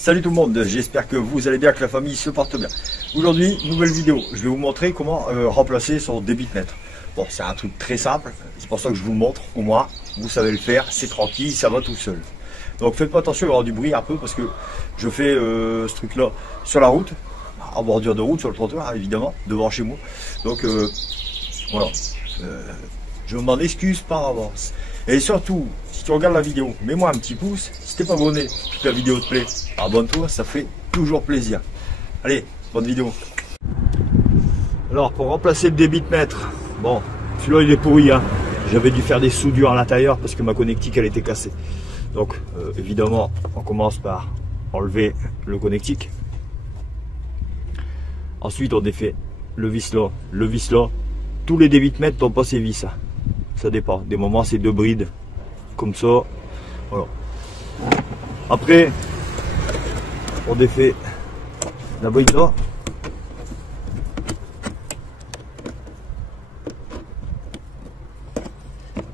Salut tout le monde, j'espère que vous allez bien, que la famille se porte bien. Aujourd'hui, nouvelle vidéo, je vais vous montrer comment remplacer son débitmètre. Bon, c'est un truc très simple, c'est pour ça que je vous montre, au moins, vous savez le faire, c'est tranquille, ça va tout seul. Donc faites pas attention, il va y avoir du bruit un peu, parce que je fais ce truc là sur la route, en bordure de route, sur le trottoir évidemment, devant chez moi. Donc voilà, je m'en excuse par avance. Et surtout, si tu regardes la vidéo, mets-moi un petit pouce. Si t'es pas abonné, que la vidéo te plaît, abonne-toi, ça fait toujours plaisir. Allez, bonne vidéo. Alors, pour remplacer le débitmètre, bon, celui-là il est pourri, hein. J'avais dû faire des soudures à l'intérieur parce que ma connectique elle était cassée. Donc, évidemment, on commence par enlever le connectique. Ensuite, on défait le vis là. Le vis là, tous les débitmètres n'ont pas ces vis. Ça dépend. Des moments, c'est deux brides. Comme ça. Voilà. Après, on défait la bride là.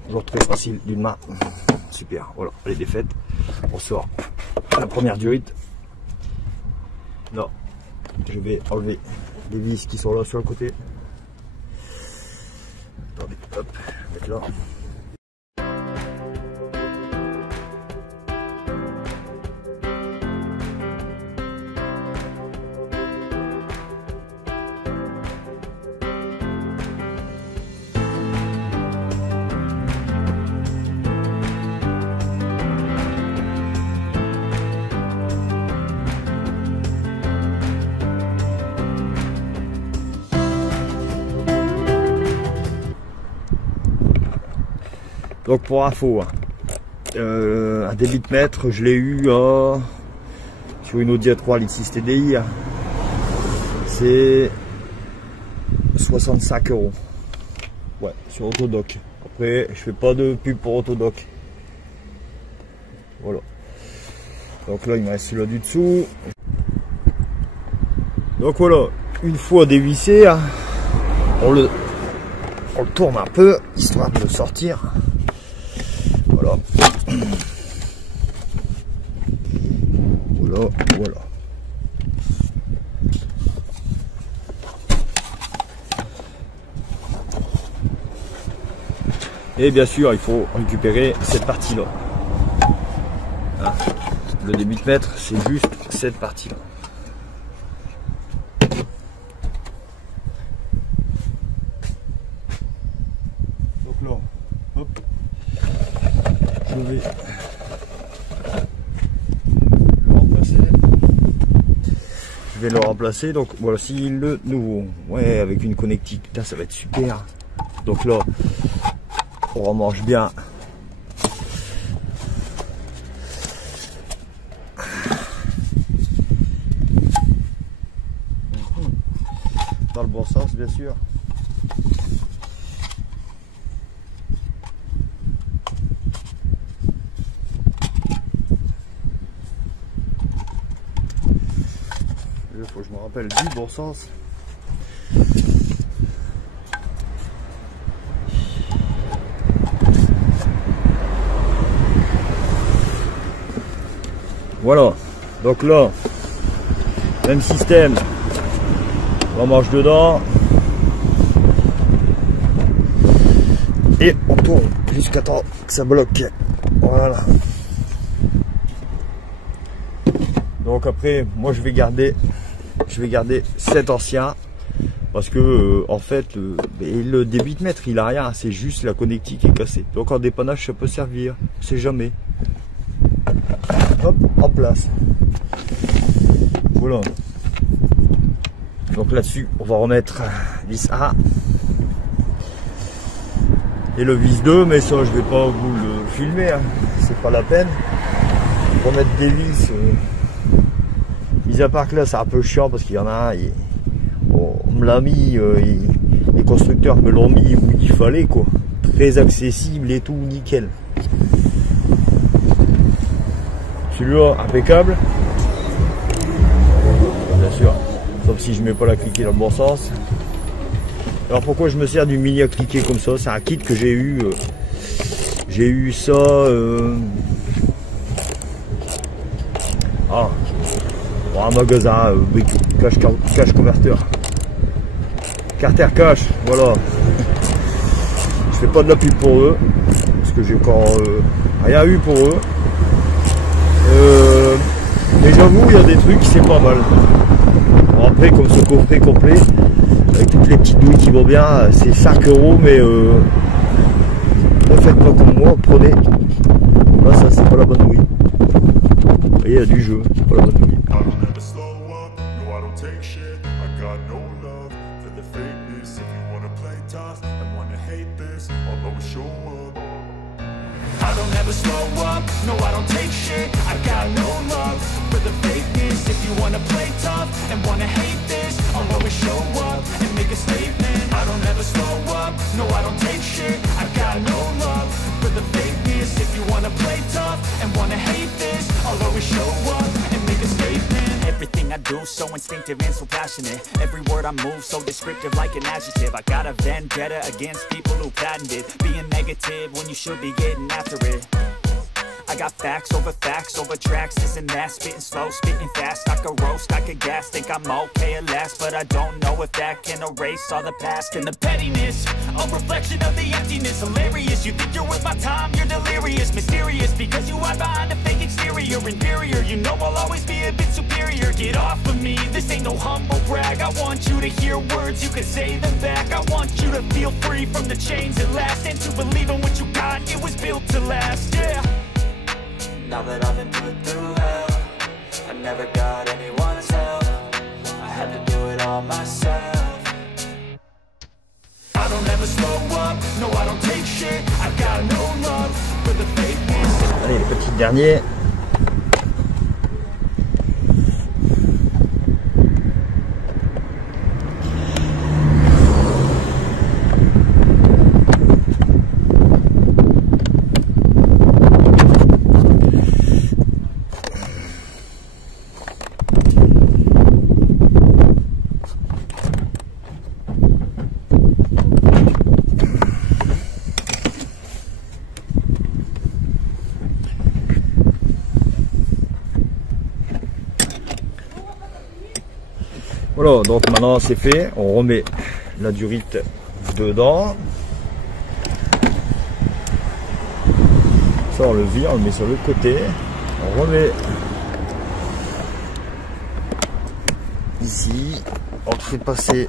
Toujours très facile d'une main. Super. Voilà, elle est défaite. On sort la première durite. Là, je vais enlever les vis qui sont là sur le côté. Attendez, hop, mettre là. Donc pour info, un débitmètre, je l'ai eu sur une Audi A3 Lexus TDI, c'est 65 €. Ouais, sur Autodoc. Après, je fais pas de pub pour Autodoc. Voilà. Donc là, il me reste celui-là du dessous. Donc voilà, une fois dévissé, on le tourne un peu, histoire de le sortir. Voilà. Voilà, voilà. Et bien sûr, il faut récupérer cette partie-là. Hein. Le débitmètre, c'est juste cette partie-là. Donc là, hop. Je vais le remplacer. Je vais le remplacer. Donc voilà, si le nouveau, ouais, avec une connectique, putain, ça va être super. Donc là, on remmanche bien. Dans le bon sens, bien sûr. Il faut que je me rappelle du bon sens. Voilà. Donc là, même système. On marche dedans. Et on tourne jusqu'à temps que ça bloque. Voilà. Donc après, moi je vais garder cet ancien parce que en fait le débitmètre il a rien, c'est juste la connectique qui est cassée. Donc en dépannage ça peut servir, c'est jamais. Hop, en place. Voilà. Donc là-dessus, on va remettre vis 1 et le vis 2, mais ça je vais pas vous le filmer, hein. C'est pas la peine. Pour mettre des vis, mis à part que là c'est un peu chiant parce qu'il y en a un, on me l'a mis, les constructeurs me l'ont mis où il fallait quoi. Très accessible et tout, nickel. Celui-là, impeccable. Bien sûr. Sauf si je mets pas la cliquée dans le bon sens. Alors pourquoi je me sers du mini à cliquer comme ça? C'est un kit que j'ai eu. J'ai eu ça. Ah, Bon, un magasin cash converteur. Carter Cash, voilà. Je fais pas de la pub pour eux, parce que j'ai encore rien eu pour eux. Mais j'avoue, il y a des trucs, c'est pas mal. Bon, après, comme ce coffret complet, avec toutes les petites douilles qui vont bien, c'est 5 €, mais ne faites pas comme moi, prenez. Là, ça, c'est pas la bonne douille. Vous voyez, il y a du jeu, c'est pas la bonne douille. I don't ever slow up, no I don't take shit. I got no love for the fakeness. If you wanna play tough and wanna hate this, I'll always show up and make a statement. I don't ever slow up, no I don't take shit. I got no love for the fakeness. If you wanna play tough and wanna hate this, I'll always show up and make a statement. Everything I do so instinctive and so passionate. Every word I move so descriptive like an adjective. I got a vendetta against people who patented being negative when you should be getting after it. I got facts over tracks, this and that. Spitting slow, spitting fast, I could roast, I could gas. Think I'm okay at last, but I don't know if that can erase all the past. And the pettiness, a reflection of the emptiness. Hilarious, you think you're worth my time, you're delirious. Mysterious, because you hide behind a fake exterior. Inferior, you know I'll always be a bit superior. Get off of me, this ain't no humble brag. I want you to hear words, you can say them back. I want you to feel free from the chains at last, and to believe in what you got, it was built to last, yeah. Now that I've been put through hell, I never got anyone's help. I had to do it all myself. I don't ever slow up, no I don't take shit. I got no love for the fakeness. Allez, les petits derniers. Voilà, donc maintenant c'est fait, on remet la durite dedans. Ça on le vire, on le met sur le côté. On remet ici, on le fait passer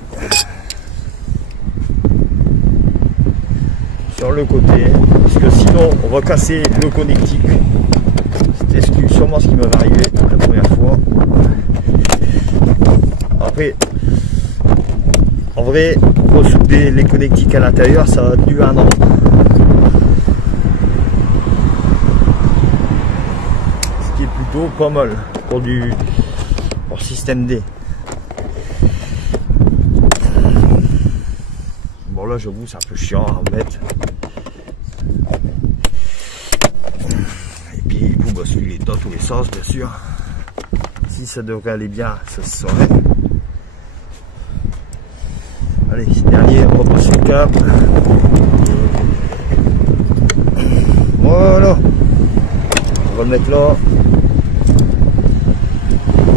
sur le côté, parce que sinon on va casser le connectique. C'était sûrement ce qui m'avait arrivé la première fois. Après, en vrai, ressouder les connectiques à l'intérieur, ça a tenu 1 an. Ce qui est plutôt pas mal pour système D. Bon là, j'avoue, c'est un peu chiant à remettre. Et puis, vous bah, celui-là dans tous les sens, bien sûr. Si ça devrait aller bien, ça se saurait. Allez, dernier, on repasse le cap. Voilà. On va le mettre là.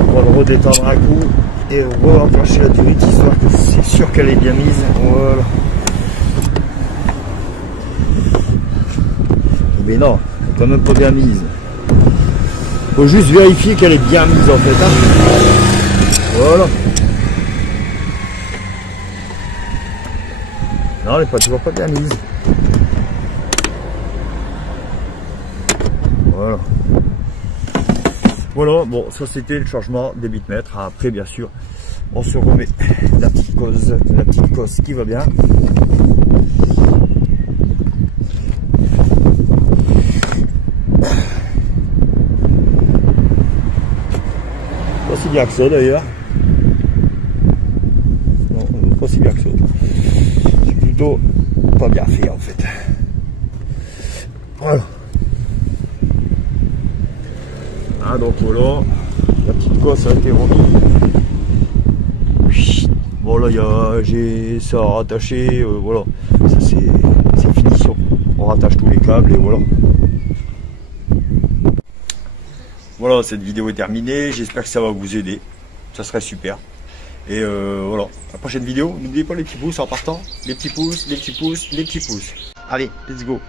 On va le redétendre un coup. Et on va enclencher la durite, histoire que c'est sûr qu'elle est bien mise. Voilà. Mais non, elle est quand même pas bien mise. Faut juste vérifier qu'elle est bien mise en fait. Hein. Voilà. Non, elle n'est pas toujours pas bien mise. Voilà. Voilà, bon, ça c'était le changement des bitmètres. Après, bien sûr, on se remet la petite cause qui va bien. Pas si bien que ça d'ailleurs. Non, pas si bien que ça. Pas bien fait en fait. Voilà. Ah, donc voilà, la petite cosse a été remise. Bon là j'ai ça rattaché, voilà, ça c'est finition. On rattache tous les câbles et voilà. Voilà, cette vidéo est terminée. J'espère que ça va vous aider. Ça serait super. Et voilà, la prochaine vidéo, n'oubliez pas les petits pouces en partant. Les petits pouces, les petits pouces, les petits pouces. Allez, let's go.